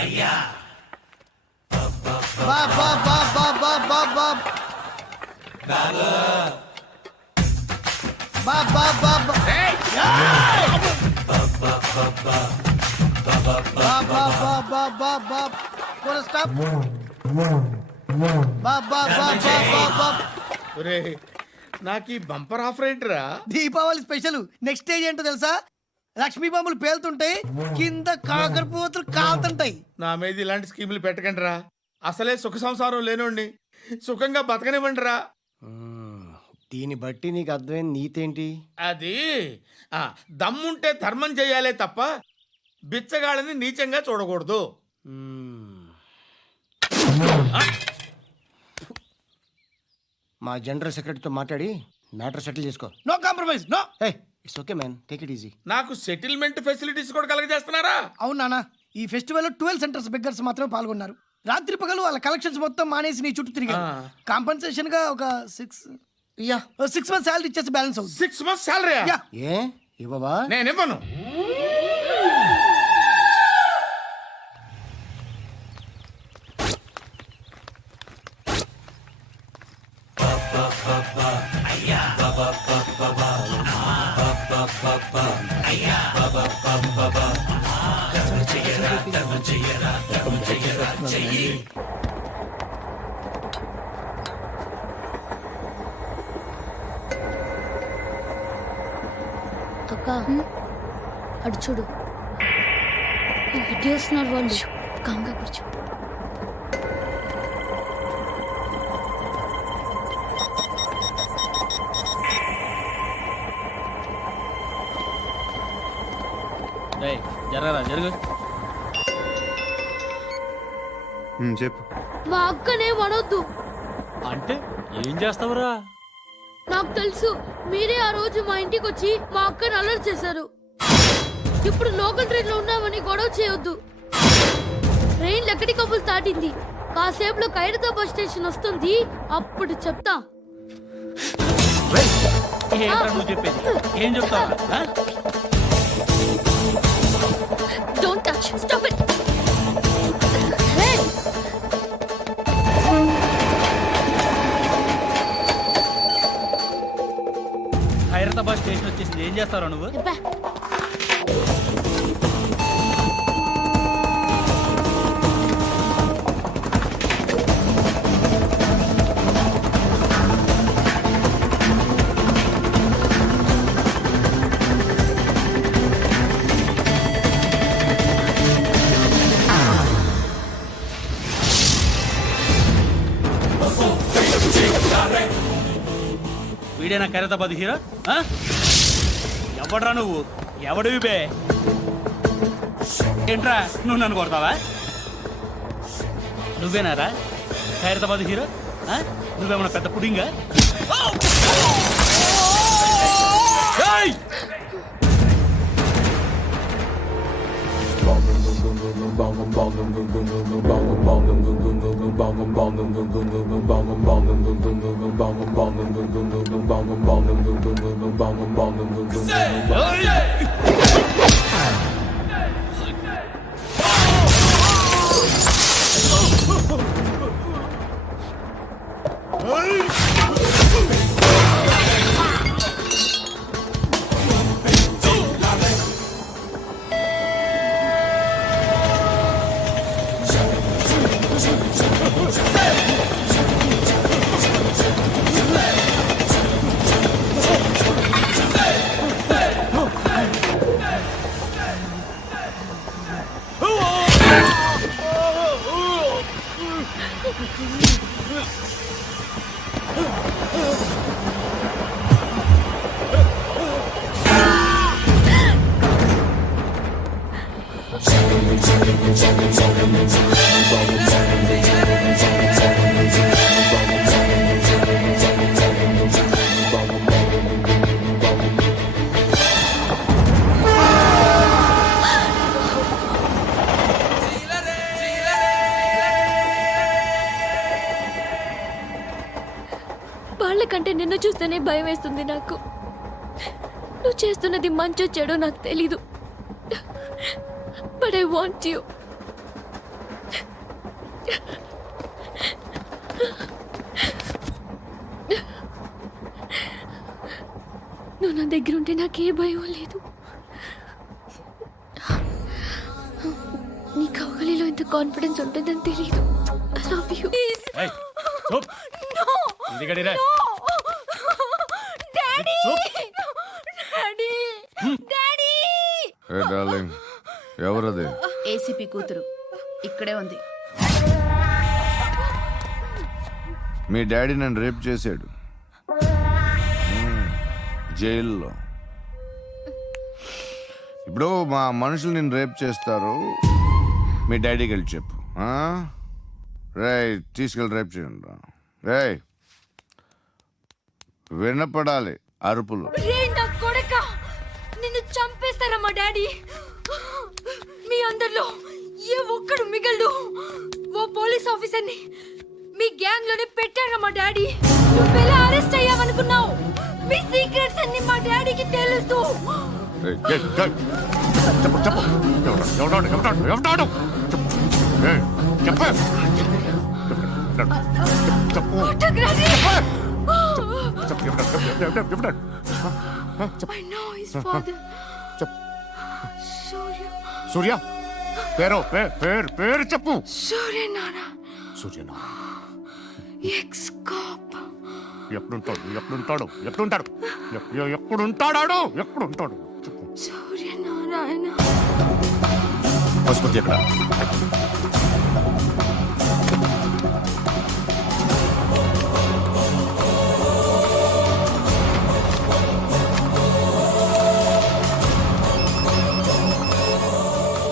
అయ్యా నాకు ఈ బంపర్ ఆఫర్ ఏంటిరా? దీపావళి స్పెషల్. నెక్స్ట్ స్టేజ్ ఏంటో తెలుసా? లక్ష్మీ బాంబులు పేలుతుంటాయి, కింద కాకరపోతులు కాలుతుంటాయి. నా మీద ఇలాంటి స్కీములు పెట్టకండి రా. అసలే సుఖ సంసారం లేనోడిని సుఖంగా బతకనివ్వండి రా. దీన్ని బట్టి నీకు అర్థమైన నీతేంటి? అది దమ్ముంటే ధర్మం చెయ్యాలే తప్ప బిచ్చగాళ్ళని నీచంగా చూడకూడదు. మా జనరల్ సెక్రటరీతో మాట్లాడి మ్యాటర్ సెటిల్ చేసుకో. No compromise, no. It's okay man, take it easy. నాకు సెటిల్మెంట్ ఫెసిలిటీస్ కూడా కలగజేస్తున్నారా? అవును నాన్న, ఈ ఫెస్టివల్ లో 12 సెంటర్స్ బెగ్గర్స్ మాత్రమే పాల్గొన్నారు. రాత్రి పగలు వాళ్ళ కలెక్షన్స్ మొత్తం మానేసి నీ చుట్టూ తిరిగారు. కాంపన్సేషన్ గా ఒక 6 మంత్స్ సాలరీ ఇచ్చేసి బ్యాలెన్స్ అవుతుంది. 6 months సాలరీ? ఏ ఇవ్వవా? నేను ఇవ్వను. అక్క అటు చూడు, ఇటు వస్తున్నారు వాళ్ళు. కాంగా కూర్చో. జరగరా జరుగు. చెప్పు. మా అక్కనే వనొద్దు అంటే ఏం చేస్తావురా? నాకు తెలుసు, మీరే ఆ రోజు మా ఇంటికి వచ్చి మా అక్కని అలర్ట్ చేశారు. ఇప్పుడు లోకల్ ట్రైన్ లో ఉన్నామని గొడవ చేయొద్దు. ట్రైన్ లక్కడి కబుల్ దాటింది. కాసేపులో ఖైరతాబాద్ స్టేషన్ వస్తుంది, అప్పుడు చెప్తా. నువ్వు చెప్పేది ఏం చెప్తావు? Don't touch, stop it. Khairatabad station వచ్చేసింది, ఏం చేస్తారా నువ్వు? వీడేనా ఖైరతాబాద్ హీరో? ఎవడ్రా నువ్వు? ఎవడివి బే? ఏంట్రా నువ్వు నన్ను కొడతావా? నువ్వేనారా ఖైరతాబాద్ హీరో? నువ్వేమన్నా పెద్ద పుడింగా? వాళ్ళకంటే నిన్ను చూస్తేనే భయం వేస్తుంది నాకు. నువ్వు చేస్తున్నది మంచో చెడో నాకు తెలీదు, బట్ ఐ వాంట్ యూ. నువ్వు నా దగ్గర ఉంటే నాకే భయం లేదు. నీ కౌగలిలో ఇంత కాన్ఫిడెన్స్ ఉంటుందని తెలీదు. I love you. ఏయ్, చూప్. ఇంటికాడి రా. డాడీ చూప్. డాడీ డాడీ ఏ డార్లింగ్, ఎవరది? ఏసీపీ కూతురు ఇక్కడే ఉంది. మీ డాడీ నన్ను రేప్ చేశాడు జైల్లో. ఇప్పుడు మా మనుషులు నిన్ను రేప్ చేస్తారు, మీ డాడీకి వెళ్ళి చెప్పు. రేయ్, తీసుకెళ్ళి రేప్ చేయండి. రేయ్, వినపడాలి అరుపులు. రే నా కొడక, నిన్ను చంపేస్తారా మా డాడీ? మీ అందరిలో ఏ ఒక్కడు మిగలడు. ఓ పోలీస్ ఆఫీసర్ని మీ గ్యాంగ్ లోనే పెట్టారా మా డాడీ? నువ్వెలా అరెస్ట్ అయ్యావనుకున్నావు? మీ సీక్రెట్స్ అన్ని మా డాడీకి తెలుసు. ఏయ్, ఏయ్, ఏయ్, చెప్పు చెప్పు. ఎవడాడు, ఎవడాడు, ఎవడాడు? ఏయ్, చెప్పు. చెప్పు. ఫోటోగ్రఫీ. చెప్పు, ఎవడాడు, ఎవడాడు? I know his father. చెప్పు. సూర్య. సూర్య పేరు పేరు చెప్పు. సూర్య నాన్న. సూర్యనా? X cap. ఎప్పుడుంటాడు చెప్పు. సూర్య నారాయణ. పశుపతి ఎక్కడ?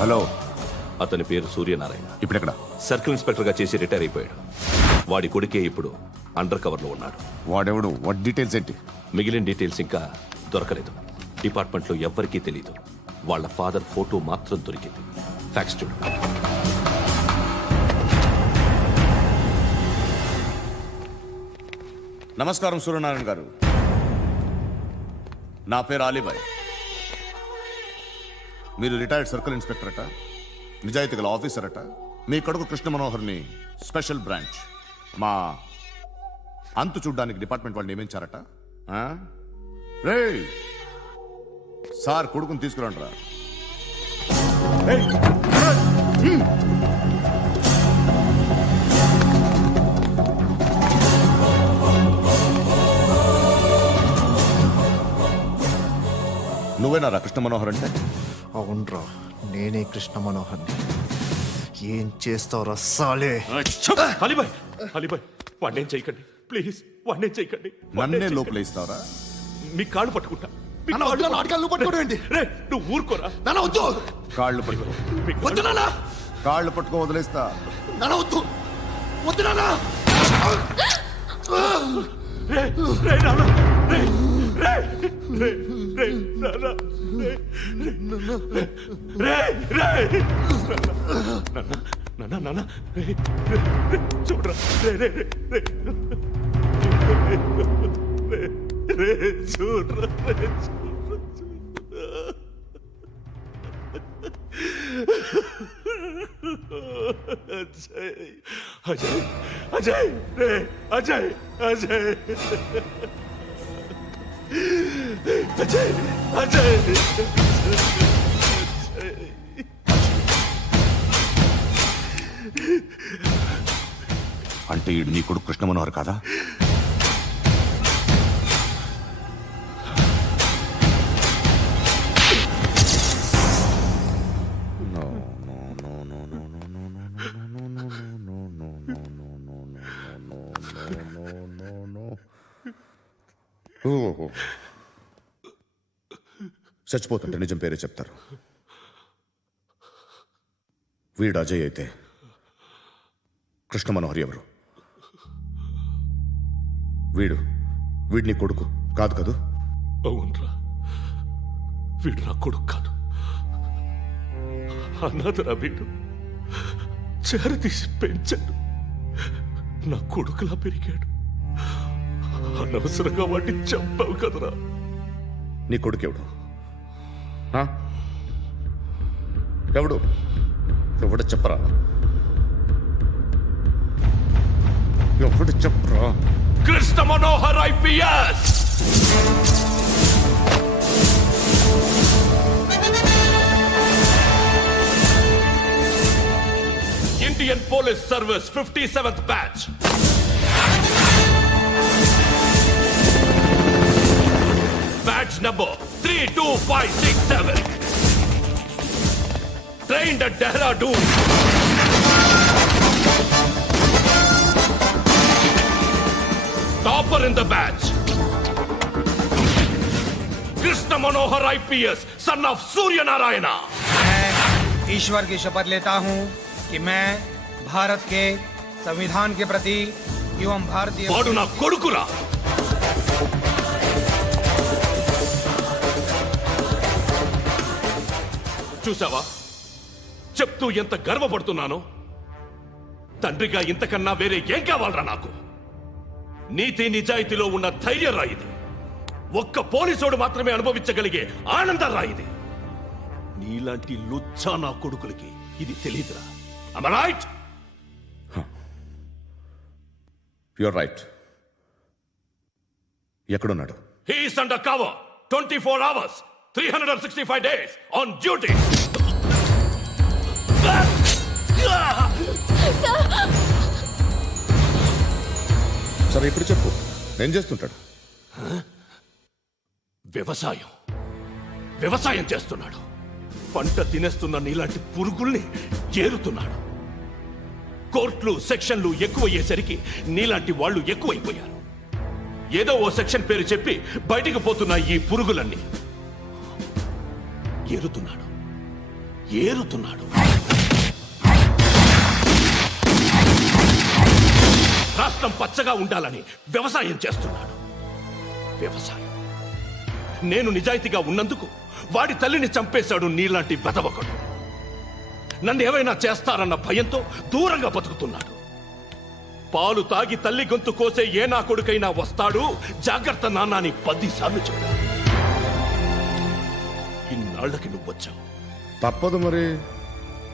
హలో, అతని పేరు సూర్యనారాయణ. ఇప్పుడెక్కడ? సర్కిల్ ఇన్స్పెక్టర్ గా చేసి రిటైర్ అయిపోయాడు. వాడి కొడుకే ఇప్పుడు అండర్ కవర్ లో ఉన్నాడు. వాడెవడు? వాట్ డీటెయిల్స్ ఏంటి? మిగిలిన డీటెయిల్స్ ఇంకా దొరకలేదు. డిపార్ట్మెంట్ లో ఎవ్వరికీ తెలియదు. వాళ్ళ ఫాదర్ ఫోటో మాత్రం దొరికింది. ఫ్యాక్స్ చూడు. నమస్కారం సూర్యనారాయణ గారు. నా పేరు అలీబాయ్. మీరు రిటైర్డ్ సర్కిల్ ఇన్స్పెక్టర్ అట, నిజాయితీ గల ఆఫీసర్ అట. మీ కొడుకు కృష్ణ మనోహర్ని స్పెషల్ బ్రాంచ్ మా అంతు చూడ్డానికి డిపార్ట్మెంట్ వాళ్ళు నియమించారట. రే సార్, కొడుకుని తీసుకురండి రా. నువ్వేనా కృష్ణ మనోహర్ అంటే? అవునరా, నేనే కృష్ణ మనోహర్ని. ఏం చేస్తావు రస్సాలే? అలీబాయ్, అలీబాయ్, వాడినేం చేయకండి ప్లీజ్, వాడినేం చేయకండి. నన్నే లోపల ఇస్తావరా? మీ కాళ్ళు పట్టుకుంటా. రే, నువ్వు ఊరుకోరా. కాళ్ళు పట్టుకో. కాళ్ళు పట్టుకో, వదిలేస్తా. రే, రే, నాన్న, రే, రే, రే, రే, నాన్న, రే, రే, రే, నాన్న, నాన్న, రే, రే, రే, చూడరా, రే, రే, రే, రే, రే, రే, చూడరా, రే, అజయ్, అజయ్, అజయ్, రే, అజయ్, అజయ్, అజయ్, అజయ్, అంటే ఈడు నీ కొడుకు కృష్ణ మనోహర్ కాదా? చచ్చిపోతుంటే నిజం పేరే చెప్తారు. వీడు అజయ్ అయితే కృష్ణ మనోహర్ ఎవరు? వీడిని కొడుకు కాదు కదూ? అవునరా, వీడు నా కొడుకు కాదు, అన్నదరా. వీడు చేరతీసి పెంచాడు, నా కొడుకులా పెరిగాడు. అనవసరంగా వాటిని చంపావు కదరా. నీ కొడుకెవడు ఆ? ఎవడు ఎవడు చెప్పరా, ఎవడు చెప్పరా? Krishna Manohar IPS. Indian police service 57th batch. Batch number 32567. Trained at Dehradun. Topper in the batch. Krishna Manohar IPS, son of Surya Narayana. मैं ईश्वर की शपथ लेता हूँ कि मैं भारत के संविधान के प्रति एवं भारतीय వాడు నా కొడుకురా. చూసావా, చెప్తూ ఎంత గర్వపడుతున్నానో. తండ్రిగా ఇంతకన్నా వేరే ఏం కావాలరా నాకు? నీతి నిజాయితీలో ఉన్న ధైర్యం రా ఇది. ఒక్క పోలీసోడు మాత్రమే అనుభవించగలిగే ఆనందం రా ఇది. నీలాంటి లుచ్చా నా కొడుకులకి ఇది తెలియదురా. Am I right? You're right. ఎక్కడున్నాడు? He is under cover 24 hours 365 days on duty. సరే ఇప్పుడు చెప్పు, ఏం చేస్తుంటాడు? వ్యవసాయం చేస్తున్నాడు. పంట తినేస్తున్న నీలాంటి పురుగుల్ని ఏరుతున్నాడు. కోర్టులు సెక్షన్లు ఎక్కువయ్యేసరికి నీలాంటి వాళ్ళు ఎక్కువైపోయారు. ఏదో ఓ సెక్షన్ పేరు చెప్పి బయటికి పోతున్న ఈ పురుగులన్నీ ఏరుతున్నాడు. రాష్ట్రం పచ్చగా ఉండాలని వ్యవసాయం చేస్తున్నాడు. నేను నిజాయితీగా ఉన్నందుకు వాడి తల్లిని చంపేశాడు నీలాంటి వెధవకుడు. నన్ను ఏమైనా చేస్తారన్న భయంతో దూరంగా బతుకుతున్నాడు. పాలు తాగి తల్లి గొంతు కోసే ఏ నా కొడుకైనా వస్తాడు, జాగ్రత్త నాన్న అని 10 సార్లు చెప్పాడు. ఇన్నాళ్ళకి నువ్వు వచ్చావు. తప్పదు మరి.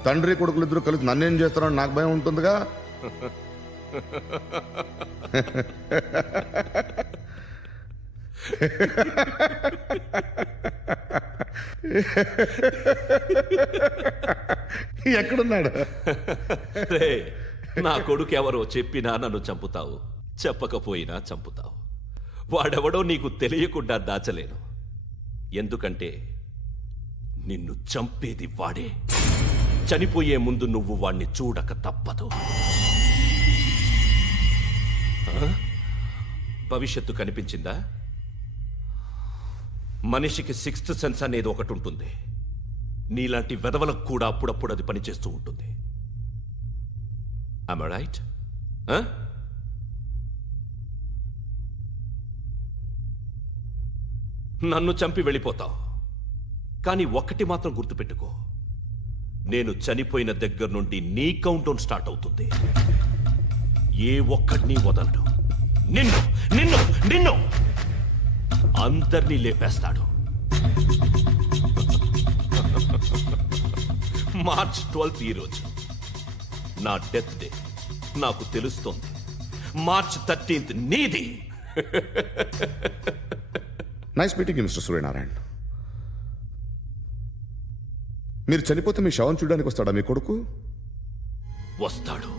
తండ్రి కొడుకులు ఇద్దరు కలిసి నన్నేం చేస్తారని నాకు భయం ఉంటుందిగా. ఎక్కడున్నాడు? నా కొడుకు ఎవరో చెప్పినా నన్ను చంపుతావు, చెప్పకపోయినా చంపుతావు. వాడెవడో నీకు తెలియకుండా దాచలేను. ఎందుకంటే నిన్ను చంపేది వాడే. చనిపోయే ముందు నువ్వు వాణ్ణి చూడక తప్పదు. భవిష్యత్తు కనిపించిందా? మనిషికి 6th సెన్స్ అనేది ఒకటి ఉంటుంది. నీలాంటి వెధవలకు కూడా అప్పుడప్పుడు అది పనిచేస్తూ ఉంటుంది. Am I right? నన్ను చంపి వెళ్ళిపోతావు. కానీ ఒక్కటి మాత్రం గుర్తుపెట్టుకో, నేను చనిపోయిన దగ్గర నుండి నీ కౌంట్ డౌన్ స్టార్ట్ అవుతుంది. ఏ ఒక్కడిని వదలడు. నిన్ను అందరినీ లేపేస్తాడు. మార్చ్ 12th ఈ రోజు నా డెత్ డే. నాకు తెలుస్తోంది. మార్చ్ 13th నీది. Nice meeting mister Suryanarayana. మీరు చనిపోతే మీ శవం చూడడానికి వస్తాడా మీ కొడుకు? వస్తాడు.